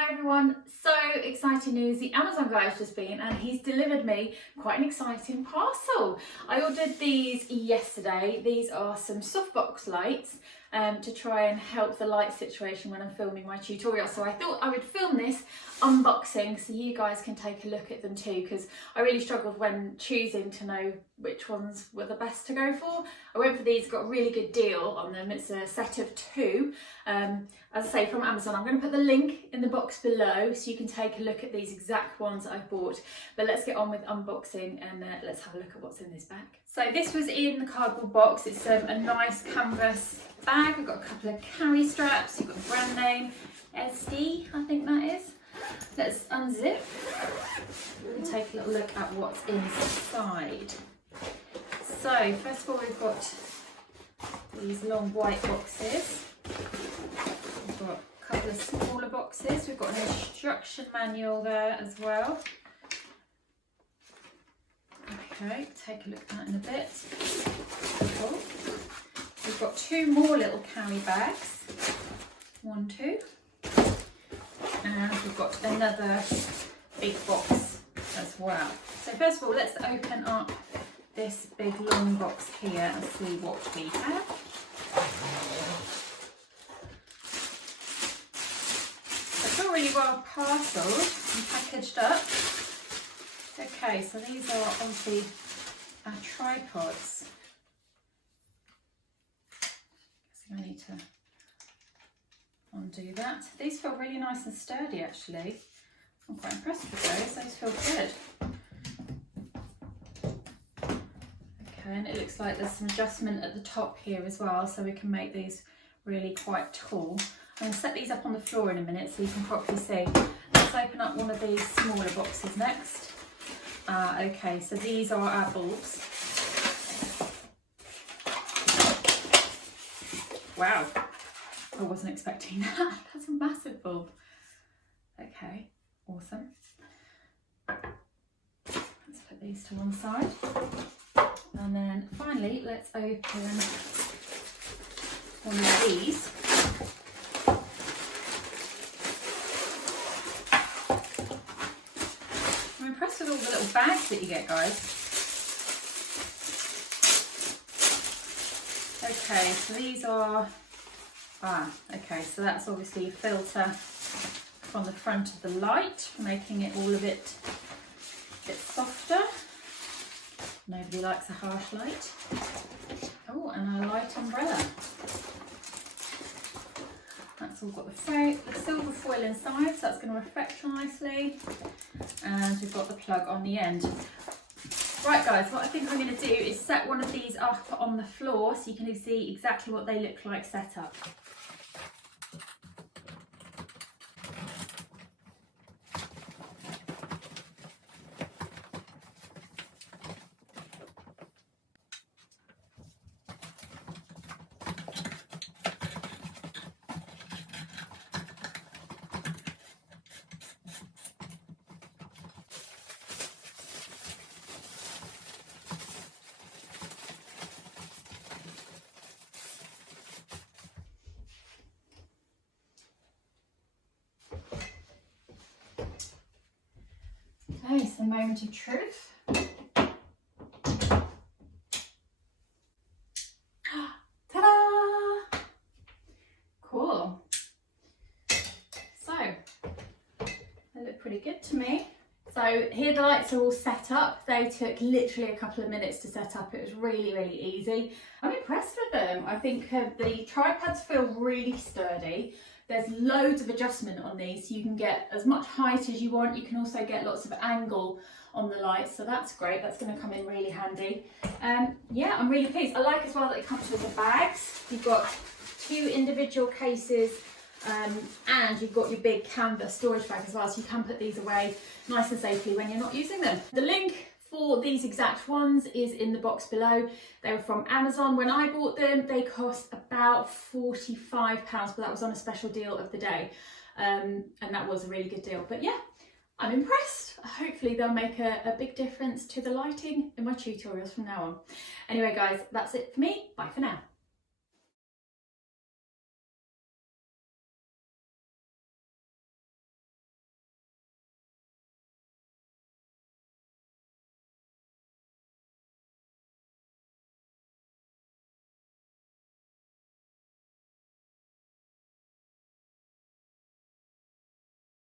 Hi everyone, so exciting news. The Amazon guy's just been and he's delivered me quite an exciting parcel. I ordered these yesterday. These are some softbox lights to try and help the light situation when I'm filming my tutorial. So I thought I would film this unboxing so you guys can take a look at them too, because I really struggled when choosing to know which ones were the best to go for. I went for these, got a really good deal on them. It's a set of two, as I say, from Amazon. I'm going to put the link in the box below so you can take a look at these exact ones that I've bought. But let's get on with unboxing and let's have a look at what's in this bag. So this was in the cardboard box. It's a nice canvas bag. We've got a couple of carry straps. You've got the brand name Esddi, I think that is. Let's unzip and take a little look at what's inside. So first of all, we've got these long white boxes. We've got a couple of smaller boxes. We've got an instruction manual there as well. Okay, take a look at that in a bit. Cool. We've got two more little carry bags. 1, 2. And we've got another big box as well. So first of all, let's open up this big long box here and see what we have. It's all really well parcelled and packaged up. Okay, so these are obviously our tripods. So I need to undo that. These feel really nice and sturdy actually. I'm quite impressed with those feel good. Okay, and it looks like there's some adjustment at the top here as well, so we can make these really quite tall. I'm going to set these up on the floor in a minute so you can properly see. Let's open up one of these smaller boxes next. Okay, so these are our bulbs. Wow. I wasn't expecting that. That's a massive bulb. Okay, awesome. Let's put these to one side. And then finally, let's open one of these. I'm impressed with all the little bags that you get, guys. Okay, so these are okay, so that's obviously a filter from the front of the light, making it all a bit softer. Nobody likes a harsh light. Oh, and a light umbrella. That's all got the silver foil inside, so that's going to reflect nicely. And we've got the plug on the end. Right guys, what I think I'm going to do is set one of these up on the floor so you can see exactly what they look like set up. Okay, so moment of truth. Ta-da! Cool. So, they look pretty good to me. So here the lights are all set up. They took literally a couple of minutes to set up. It was really, really easy. I'm impressed with them. I think the tripods feel really sturdy. There's loads of adjustment on these, so you can get as much height as you want. You can also get lots of angle on the lights, so that's great. That's going to come in really handy. Yeah, I'm really pleased. I like as well that it comes with the bags. You've got 2 individual cases and you've got your big canvas storage bag as well, so you can put these away nice and safely when you're not using them. The link for these exact ones is in the box below. They were from Amazon. When I bought them, they cost about £45, but that was on a special deal of the day. And that was a really good deal. But yeah, I'm impressed. Hopefully they'll make a big difference to the lighting in my tutorials from now on. Anyway guys, that's it for me. Bye for now.